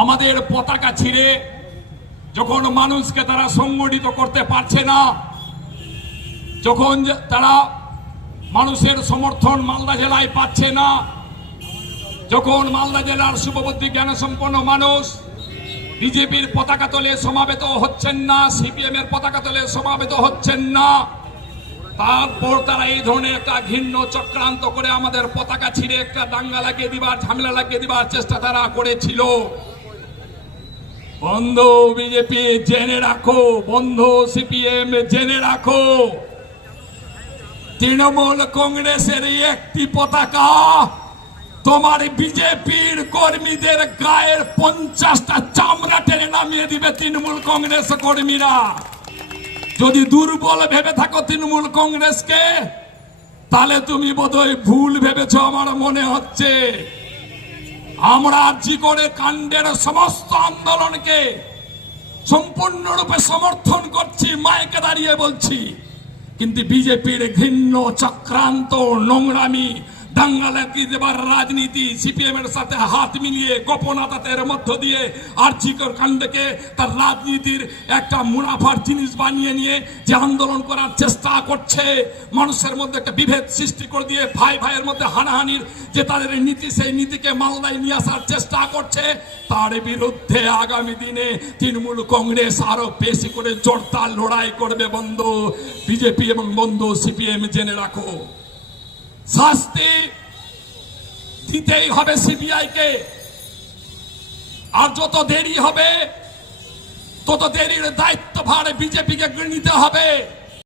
আমাদের পতাকা ছিঁড়ে যখন মানুষকে তারা সংগঠিত করতে পারছে না, যখন তারা মানুষের সমর্থন মালদা জেলায় পাচ্ছে না, যখন মালদা জেলার শুভবুদ্ধি জ্ঞানসম্পন্ন মানুষ বিজেপির পতাকা তলে সমাবেত হচ্ছেন না, সিপিএম এর পতাকা তলে সমাবেত হচ্ছেন না, তারপর তারা এই ধরনের একটা ঘৃণ্য চক্রান্ত করে আমাদের পতাকা ছিঁড়ে একটা দাঙ্গা লাগিয়ে দিবার, ঝামেলা লাগিয়ে দিবার চেষ্টা তারা করেছিল। বন্ধু বিজেপি জেনে রাখো, বন্ধু সিপিএম জেনে রাখো, তৃণমূল কংগ্রেসের একটি পতাকা তোমার বিজেপির কর্মীদের গায়ের 50টা চামড়া টেনে নামিয়ে দিবে তৃণমূল কংগ্রেস কর্মীরা। যদি দুর্বল ভেবে থাকো তৃণমূল কংগ্রেসকে, তাহলে তুমি বোধহয় ভুল ভেবেছ আমার মনে হচ্ছে। আমরা আরজি করে কাণ্ডের সমস্ত আন্দোলনকে সম্পূর্ণরূপে সমর্থন করছি, মাইকে দাঁড়িয়ে বলছি, কিন্তু বিজেপির ঘৃণ্য চক্রান্ত, নোংরামি, দাঙ্গা লাগিয়ে দেবার রাজনীতি, সিপিএম এর সাথে হাত মিলিয়ে গোপনতার মধ্য দিয়ে আরজিকর কাণ্ডকে তার রাজনীতির একটা মুনাফার জিনিস বানিয়ে নিয়ে যে আন্দোলন করার চেষ্টা করছে, মানুষের মধ্যে একটা বিভেদ সৃষ্টি করে দিয়ে ভাই ভাইয়ের মধ্যে হানাহানির যে তাদের নীতি, সেই নীতিকে মালদায় নিয়ে আসার চেষ্টা করছে, তার বিরুদ্ধে আগামী দিনে তৃণমূল কংগ্রেস আরো বেশি করে জোরদার লড়াই করবে। বন্ধু বিজেপি এবং বন্ধু সিপিএম জেনে রাখো, শাস্তি দিতেই হবে সিবিআই কে। আর যত দেরি হবে তত দেরির দায়িত্বভার বিজেপিকে নিতে হবে।